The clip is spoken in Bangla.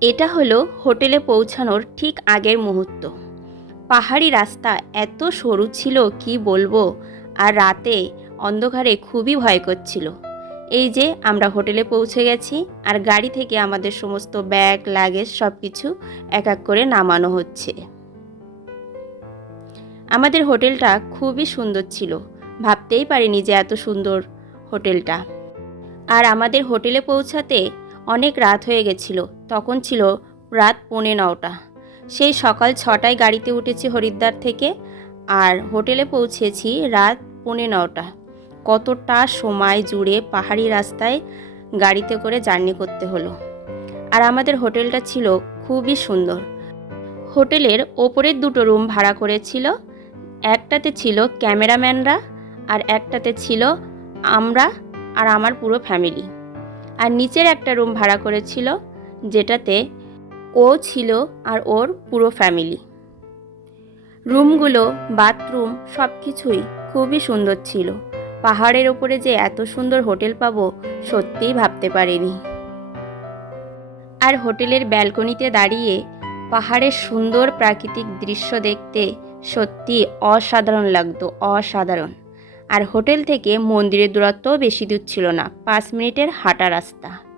এটা হলো হোটেলে পৌঁছানোর ঠিক আগের মুহূর্ত। পাহাড়ি রাস্তা এত সরু ছিল, কি বলব? আর রাতে অন্ধকারে খুবই ভয় করছিল। এই যে আমরা হোটেলে পৌঁছে গেছি, আর গাড়ি থেকে আমাদের সমস্ত ব্যাগ, লাগেজ সব কিছু এক এক করে নামানো হচ্ছে। আমাদের হোটেলটা খুবই সুন্দর ছিল। ভাবতেই পারিনি যে এত সুন্দর হোটেলটা। আর আমাদের হোটেলে পৌঁছাতে অনেক রাত হয়ে গেছিল। তখন ছিল রাত পৌনে নটা। সেই সকাল ছটায় গাড়িতে উঠেছি হরিদ্বার থেকে আর হোটেলে পৌঁছেছি রাত পৌনে নটা। কতটা সময় জুড়ে পাহাড়ি রাস্তায় গাড়িতে করে জার্নি করতে হলো। আর আমাদের হোটেলটা ছিল খুবই সুন্দর। হোটেলের ওপরের দুটো রুম ভাড়া করেছিল। একটাতে ছিল ক্যামেরাম্যানরা আর একটাতে ছিল আমরা আর আমার পুরো ফ্যামিলি। আর নিচের একটা রুম ভাড়া করেছিল যেটাতে ও ছিল আর ওর পুরো ফ্যামিলি। রুমগুলো, বাথরুম সব কিছুই খুবই সুন্দর ছিল। পাহাড়ের ওপরে যে এত সুন্দর হোটেল পাবো সত্যিই ভাবতে পারিনি। আর হোটেলের ব্যালকনিতে দাঁড়িয়ে পাহাড়ের সুন্দর প্রাকৃতিক দৃশ্য দেখতে সত্যি অসাধারণ লাগতো, অসাধারণ। আর হোটেল থেকে মন্দিরের দূরত্বও বেশি দূর ছিল না, পাঁচ মিনিটের হাঁটা রাস্তা।